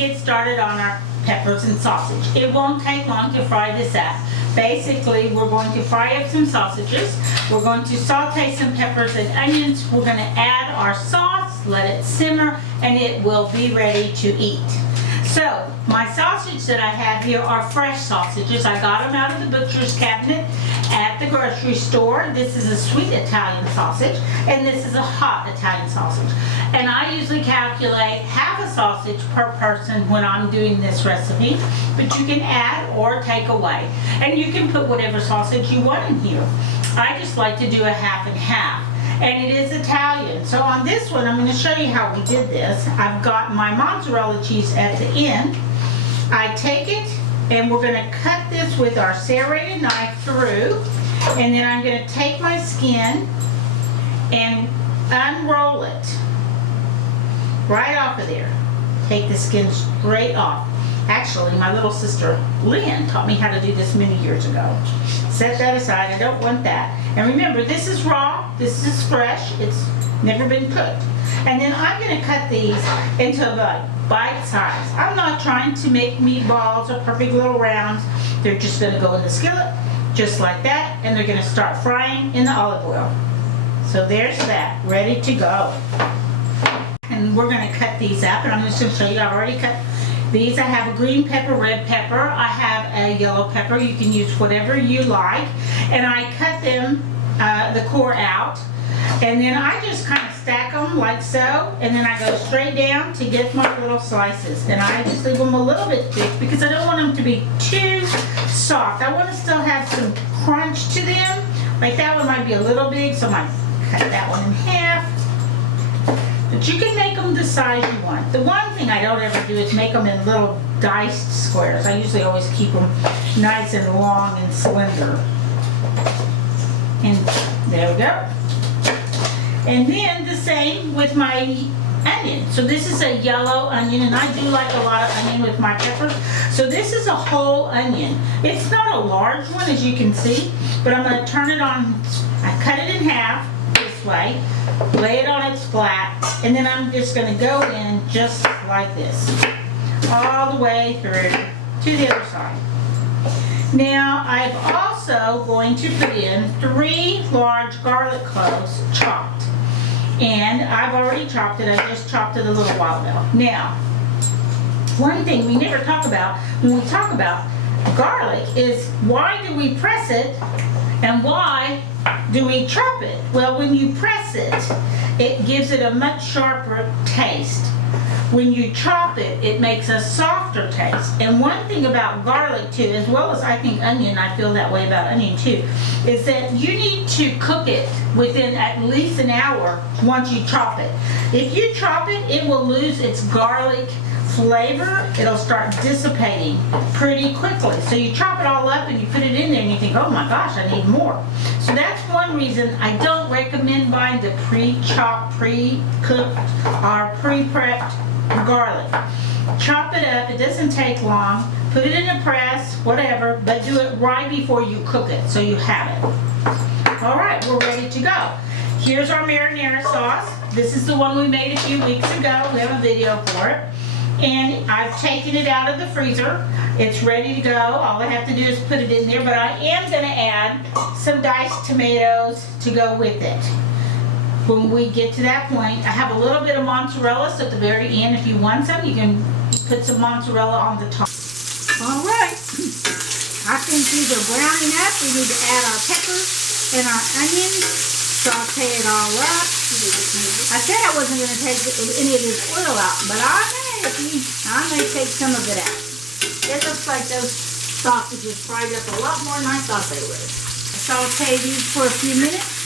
get started on our peppers and sausage. It won't take long to fry this up. Basically, we're going to fry up some sausages. We're going to saute some peppers and onions. We're going to add our sauce, let it simmer, and it will be ready to eat. So, my sausage that I have here are fresh sausages. I got them out of the butcher's cabinet at the grocery store. This is a sweet Italian sausage, and this is a hot Italian sausage. And I usually calculate half a sausage per person when I'm doing this recipe, but you can add or take away. And you can put whatever sausage you want in here. I just like to do a half and half. And it is Italian. So on this one, I'm going to show you how we did this. I've got my mozzarella cheese at the end. I take it, and we're going to cut this with our serrated knife through. And then I'm going to take my skin and unroll it right off of there. Take the skin straight off. Actually, my little sister Lynn taught me how to do this many years ago. Set that aside. I don't want that. And remember, this is raw. This is fresh. It's never been cooked. And then I'm going to cut these into like bite size. I'm not trying to make meatballs or perfect little rounds. They're just going to go in the skillet just like that, and they're going to start frying in the olive oil. So there's that, ready to go. And we're going to cut these up, and I'm just going to show you. I've already cut these. I have a green pepper, red pepper. I have a yellow pepper. You can use whatever you like. And I cut them, the core out. And then I just kind of stack them like so. And then I go straight down to get my little slices. And I just leave them a little bit thick because I don't want them to be too soft. I want to still have some crunch to them. Like that one might be a little big, so I might cut that one in half. But you can make them the size you want. The one thing I don't ever do is make them in little diced squares. I usually always keep them nice and long and slender. And there we go. And then the same with my onion. So this is a yellow onion, and I do like a lot of onion with my peppers. So this is a whole onion. It's not a large one, as you can see, but I'm going to turn it on. I cut it in half this way, lay it on its flat, and then I'm just going to go in just like this, all the way through to the other side. Now I'm also going to put in 3 large garlic cloves chopped. And I've already chopped it. I just chopped it a little while ago. Now, one thing we never talk about when we talk about garlic is why do we press it and why do we chop it? Well, when you press it, it gives it a much sharper taste. When you chop it, it makes a softer taste. And one thing about garlic too, as well as I think onion, I feel that way about onion too, is that you need to cook it within at least an hour once you chop it. If you chop it, it will lose its garlic flavor. It'll start dissipating pretty quickly. So you chop it all up and you put it in there and you think, oh my gosh, I need more. So that's one reason I don't recommend buying the pre-chopped, pre-cooked, or pre-prepped garlic. Chop it up. It doesn't take long. Put it in a press, whatever, but do it right before you cook it so you have it. All right, we're ready to go. Here's our marinara sauce. This is the one we made a few weeks ago. We have a video for it. And I've taken it out of the freezer. It's ready to go. All I have to do is put it in there, but I am going to add some diced tomatoes to go with it. When we get to that point, I have a little bit of mozzarella, so at the very end, if you want some, you can put some mozzarella on the top. All right. I think these are browning up. We need to add our peppers and our onions, saute it all up. I said I wasn't going to take any of this oil out, but I may take some of it out. It looks like those sausages fried up a lot more than I thought they would. Saute these for a few minutes.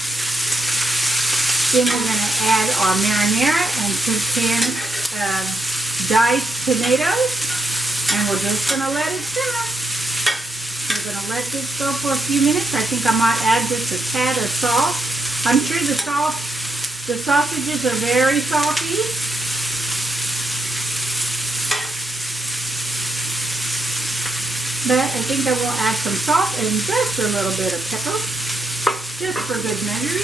Then we're going to add our marinara and 2 cans diced tomatoes. And we're just going to let it simmer. We're going to let this go for a few minutes. I think I might add just a tad of salt. I'm sure the sausages are very salty. But I think I will add some salt and just a little bit of pepper, just for good measure.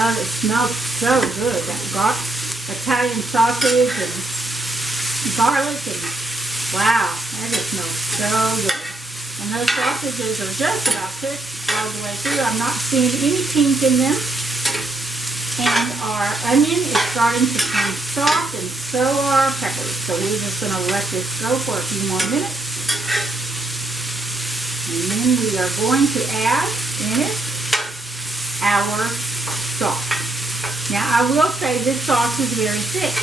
Oh, it smells so good. That Italian sausage and garlic and wow, that just smells so good. And those sausages are just about cooked all the way through. I'm not seeing any pink in them. And our onion is starting to turn soft, and so are our peppers. So we're just going to let this go for a few more minutes. And then we are going to add in it our sauce. Now I will say this sauce is very thick.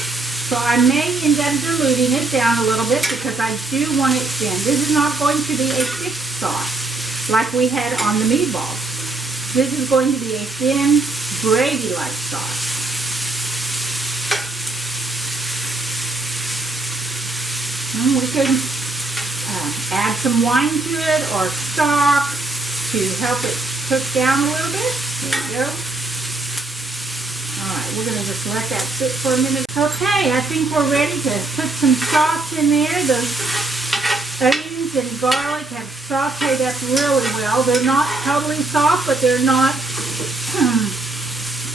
So I may end up diluting it down a little bit because I do want it thin. This is not going to be a thick sauce like we had on the meatballs. This is going to be a thin, gravy-like sauce. And we can add some wine to it or stock to help it cook down a little bit. There we go. Alright, we're going to just let that sit for a minute. Okay, I think we're ready to put some sauce in there. Those onions and garlic have sauteed up really well. They're not totally soft, but they're not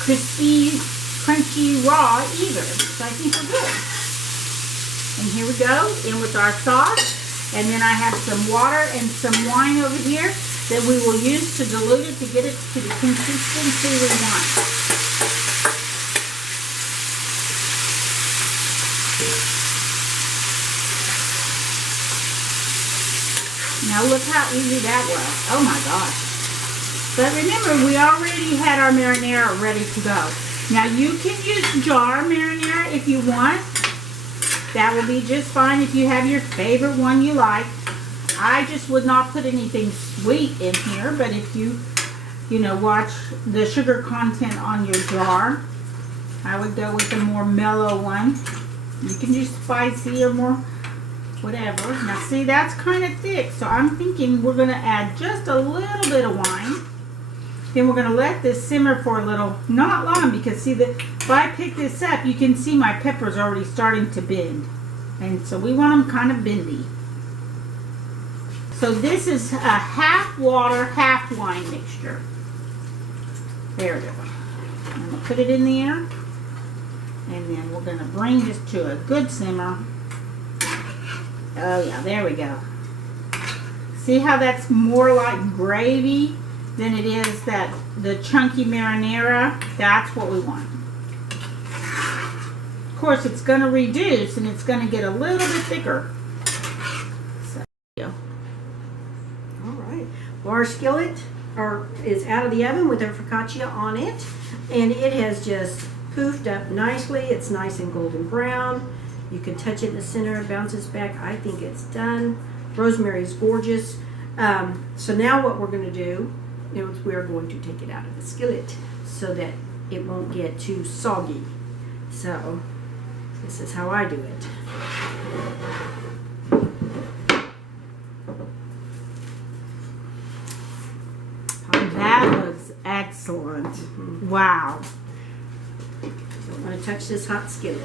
crispy, crunchy, raw either. So I think we're good. And here we go, in with our sauce. And then I have some water and some wine over here that we will use to dilute it to get it to the consistency we want. Now look how easy that was. Oh my gosh. But remember, we already had our marinara ready to go. Now you can use jar marinara if you want. That will be just fine if you have your favorite one you like. I just would not put anything sweet in here, but if you watch the sugar content on your jar, I would go with a more mellow one. You can do spicy or more whatever. Now see, that's kind of thick, so I'm thinking we're going to add just a little bit of wine. Then we're going to let this simmer for a little, not long, because see that if I pick this up, you can see my peppers already starting to bend. And so we want them kind of bendy. So this is a half water, half wine mixture. There we go. I'm going to put it in there. And then we're going to bring this to a good simmer. Oh yeah, there we go. See how that's more like gravy than it is the chunky marinara? That's what we want. Of course, it's going to reduce and it's going to get a little bit thicker. So, yeah. All right. Well, our skillet is out of the oven with our focaccia on it, and it has just poofed up nicely. It's nice and golden brown. You can touch it in the center, it bounces back. I think it's done. Rosemary is gorgeous. So now what we're going to do is we're going to take it out of the skillet so that it won't get too soggy. So this is how I do it. That looks excellent. Mm-hmm. Wow. I'm going to touch this hot skillet.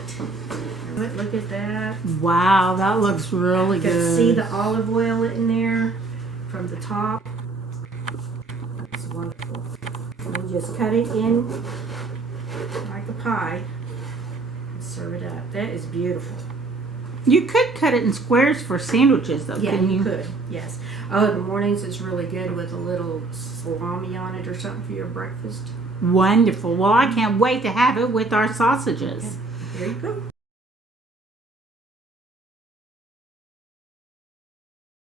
Look at that. Wow, that looks really good. You can see the olive oil in there from the top. It's wonderful. And you just cut it in like a pie and serve it up. That is beautiful. You could cut it in squares for sandwiches, though, yeah, couldn't you? You could, yes. Oh, in the mornings it's really good with a little salami on it or something for your breakfast. Wonderful. Well, I can't wait to have it with our sausages. Okay. There you go.